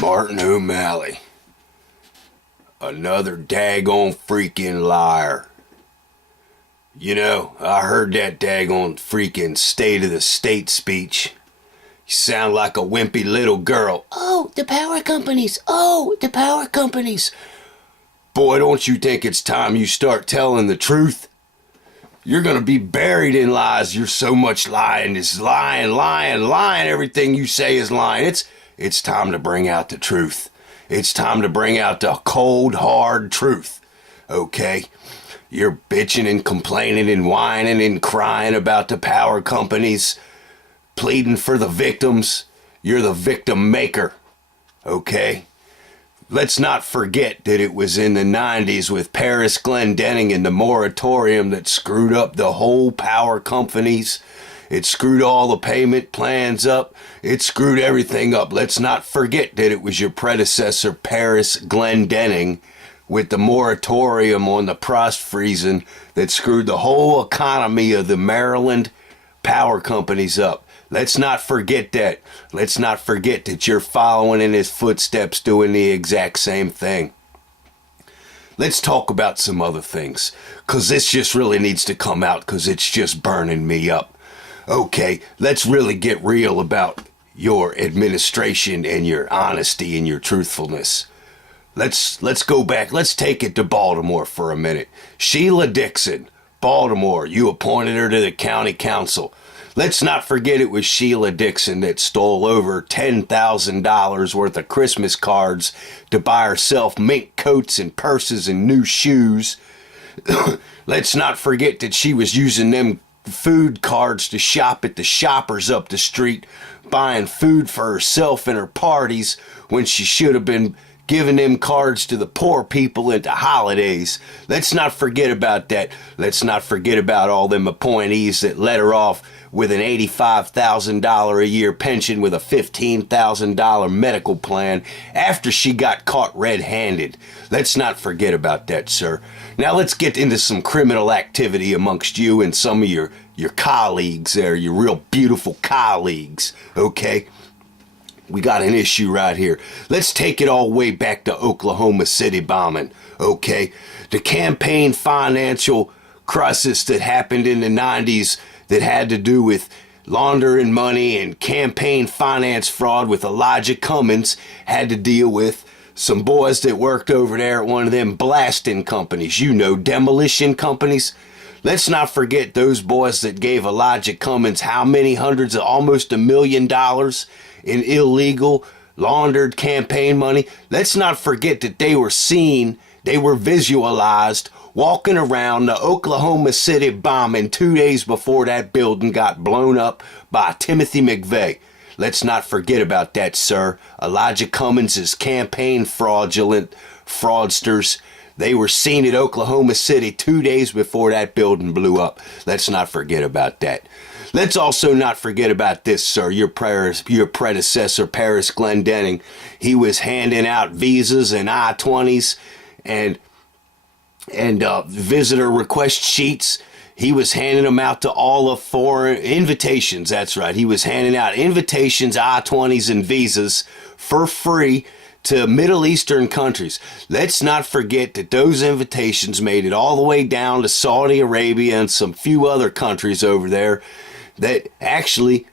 Martin O'Malley. Another daggone freaking liar. You know, I heard that daggone freaking State of the State speech. You sound like a wimpy little girl. Oh, the power companies. Oh, the power companies. Boy, don't you think it's time you start telling the truth? You're gonna be buried in lies. You're so much lying. It's lying. Everything you say is lying. It's time to bring out the truth. It's time to bring out the cold, hard truth. Okay? You're bitching and complaining and whining and crying about the power companies, pleading for the victims. You're the victim maker. Okay? Let's not forget that it was in the 90s with Paris Glendenning and the moratorium that screwed up the whole power companies. It screwed all the payment plans up. It screwed everything up. Let's not forget that it was your predecessor, Paris Glendenning, with the moratorium on the frost freezing that screwed the whole economy of the Maryland power companies up. Let's not forget that. Let's not forget that you're following in his footsteps doing the exact same thing. Let's talk about some other things, because this just really needs to come out because it's just burning me up. Okay, let's really get real about your administration and your honesty and your truthfulness. Let's go back. Let's take it to Baltimore for a minute. Sheila Dixon, Baltimore, you appointed her to the county council. Let's not forget it was Sheila Dixon that stole over $10,000 worth of Christmas cards to buy herself mink coats and purses and new shoes. Let's not forget that she was using them food cards to shop at the Shoppers up the street, buying food for herself and her parties when she should have been giving them cards to the poor people at the holidays. Let's not forget about that. Let's not forget about all them appointees that let her off with an $85,000 a year pension with a $15,000 medical plan after she got caught red-handed. Let's not forget about that, sir. Now let's get into some criminal activity amongst you and some of your colleagues there, your real beautiful colleagues, okay? We got an issue right here. Let's take it all way back to Oklahoma City bombing, okay? The campaign financial crisis that happened in the 90s that had to do with laundering money and campaign finance fraud with Elijah Cummings had to deal with some boys that worked over there at one of them blasting companies, you know, demolition companies. Let's not forget those boys that gave Elijah Cummings how many hundreds of almost $1 million in illegal laundered campaign money. Let's not forget that they were seen, they were visualized walking around the Oklahoma City bombing 2 days before that building got blown up by Timothy McVeigh. Let's not forget about that, sir. Elijah Cummings' campaign fraudsters, they were seen at Oklahoma City 2 days before that building blew up. Let's not forget about that. Let's also not forget about this, sir. Your predecessor, Paris Glendenning, he was handing out visas and I-20s and visitor request sheets. He was handing them out to all of foreign invitations. That's right. He was handing out invitations, I-20s, and visas for free to Middle Eastern countries. Let's not forget that those invitations made it all the way down to Saudi Arabia and some few other countries over there. That actually,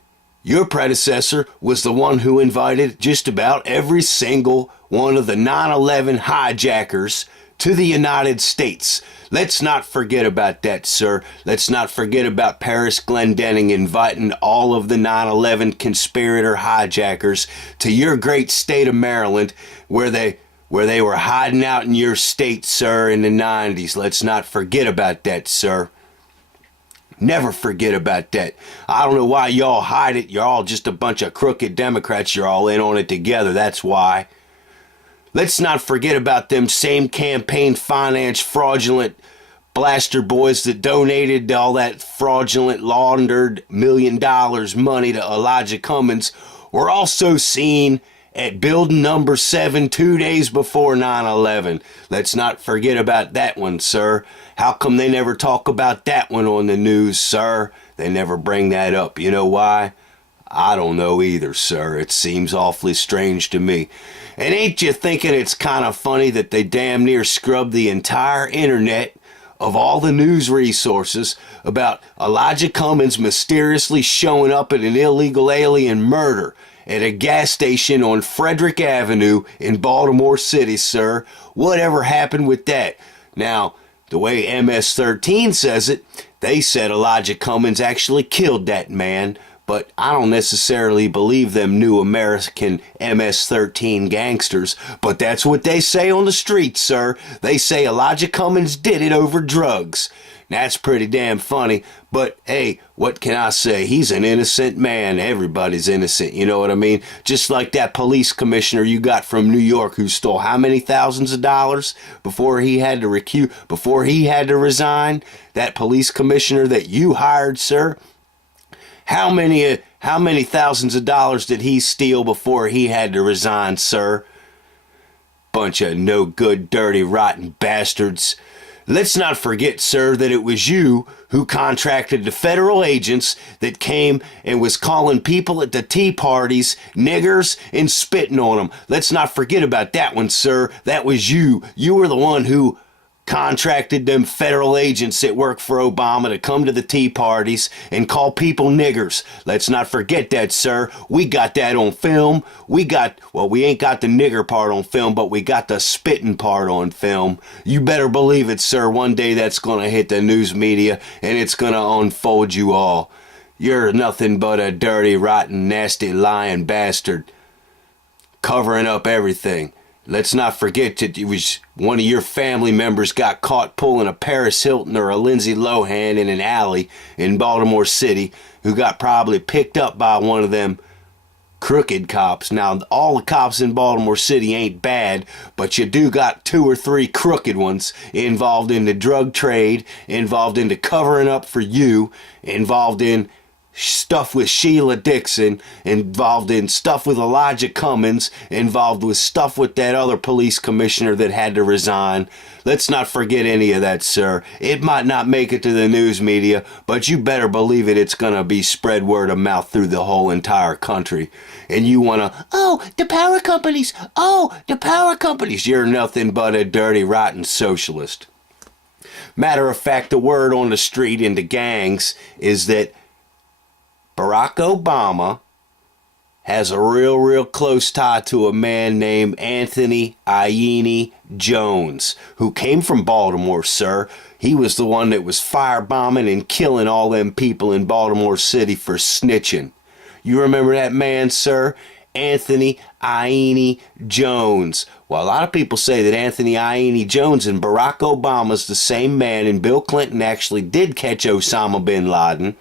your predecessor was the one who invited just about every single one of the 9/11 hijackers to the United States. Let's not forget about that, sir. Let's not forget about Paris Glendenning inviting all of the 9/11 conspirator hijackers to your great state of Maryland, where they were hiding out in your state, sir, in the 90s. Let's not forget about that, sir. Never forget about that. I don't know why y'all hide it. You're all just a bunch of crooked Democrats. You're all in on it together. That's why. Let's not forget about them same campaign finance fraudulent blaster boys that donated all that fraudulent laundered $1 million money to Elijah Cummings were also seen at building number 7 2 days before 9/11. Let's not forget about that one, sir. How come they never talk about that one on the news, sir? They never bring that up. You know why? I don't know either, sir. It seems awfully strange to me. And ain't you thinking it's kind of funny that they damn near scrubbed the entire internet of all the news resources about Elijah Cummings mysteriously showing up at an illegal alien murder at a gas station on Frederick Avenue in Baltimore City, sir? Whatever happened with that? Now, the way MS-13 says it, they said Elijah Cummings actually killed that man, but I don't necessarily believe them new American MS-13 gangsters. But that's what they say on the streets, sir. They say Elijah Cummings did it over drugs. That's pretty damn funny, but hey, what can I say? He's an innocent man. Everybody's innocent, you know what I mean? Just like that police commissioner you got from New York who stole how many thousands of dollars before he had to resign? That police commissioner that you hired, sir? How many thousands of dollars did he steal before he had to resign, sir? Bunch of no good, dirty, rotten bastards. Let's not forget, sir, that it was you who contracted the federal agents that came and was calling people at the tea parties niggers and spitting on them. Let's not forget about that one, sir. That was you. You were the one who contracted them federal agents that work for Obama to come to the tea parties and call people niggers. Let's not forget that, sir. We got that on film. We ain't got the nigger part on film, but we got the spitting part on film. You better believe it, sir. One day that's gonna hit the news media and it's gonna unfold you all. You're nothing but a dirty, rotten, nasty, lying bastard covering up everything. Let's not forget that it was one of your family members got caught pulling a Paris Hilton or a Lindsay Lohan in an alley in Baltimore City, who got probably picked up by one of them crooked cops. Now, all the cops in Baltimore City ain't bad, but you do got 2 or 3 crooked ones involved in the drug trade, involved in the covering up for you, involved in stuff with Sheila Dixon, involved in stuff with Elijah Cummings, involved with stuff with that other police commissioner that had to resign. Let's not forget any of that, sir. It might not make it to the news media, but you better believe it, it's gonna be spread word of mouth through the whole entire country. And you wanna, oh, the power companies, you're nothing but a dirty, rotten socialist. Matter of fact, the word on the street in the gangs is that Barack Obama has a real close tie to a man named Anthony Iene Jones, who came from Baltimore, sir. He was the one that was firebombing and killing all them people in Baltimore City for snitching. You remember that man, sir? Anthony Iene Jones. Well, a lot of people say that Anthony Iene Jones and Barack Obama's the same man, and Bill Clinton actually did catch Osama bin Laden,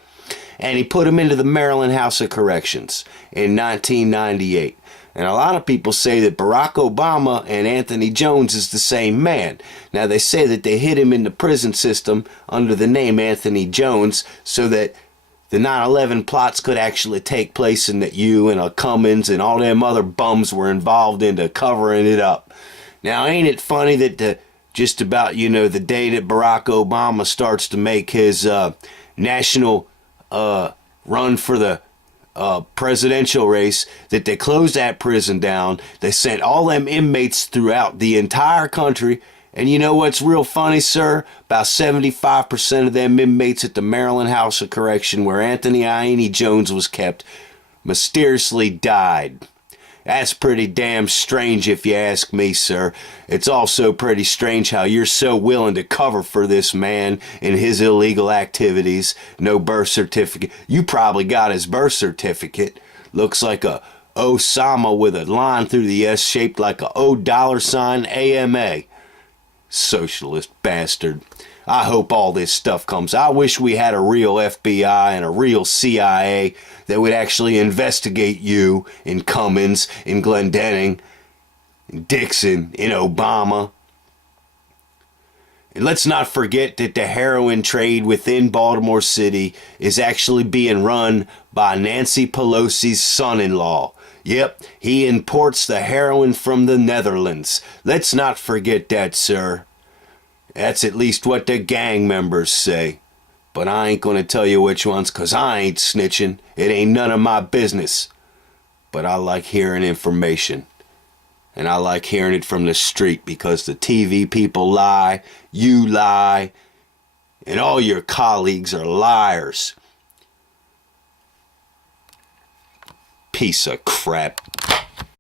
and he put him into the Maryland House of Corrections in 1998. And a lot of people say that Barack Obama and Anthony Jones is the same man. Now, they say that they hid him in the prison system under the name Anthony Jones so that the 9/11 plots could actually take place and that you and Cummings and all them other bums were involved into covering it up. Now, ain't it funny that just about, the day that Barack Obama starts to make his national run for the presidential race, that they closed that prison down. They sent all them inmates throughout the entire country. And you know what's real funny, sir? About 75% of them inmates at the Maryland House of Correction, where Anthony Iene Jones was kept, mysteriously died. That's pretty damn strange if you ask me, sir. It's also pretty strange how you're so willing to cover for this man and his illegal activities. No birth certificate. You probably got his birth certificate. Looks like a Osama with a line through the S shaped like a $O$ AMA. Socialist bastard. I hope all this stuff comes. I wish we had a real FBI and a real CIA that would actually investigate you and Cummings and Glendenning and Dixon and Obama. And let's not forget that the heroin trade within Baltimore City is actually being run by Nancy Pelosi's son-in-law. Yep, he imports the heroin from the Netherlands. Let's not forget that, sir. That's at least what the gang members say. But I ain't gonna tell you which ones, 'cause I ain't snitching. It ain't none of my business. But I like hearing information. And I like hearing it from the street, because the TV people lie, you lie, and all your colleagues are liars. Piece of crap.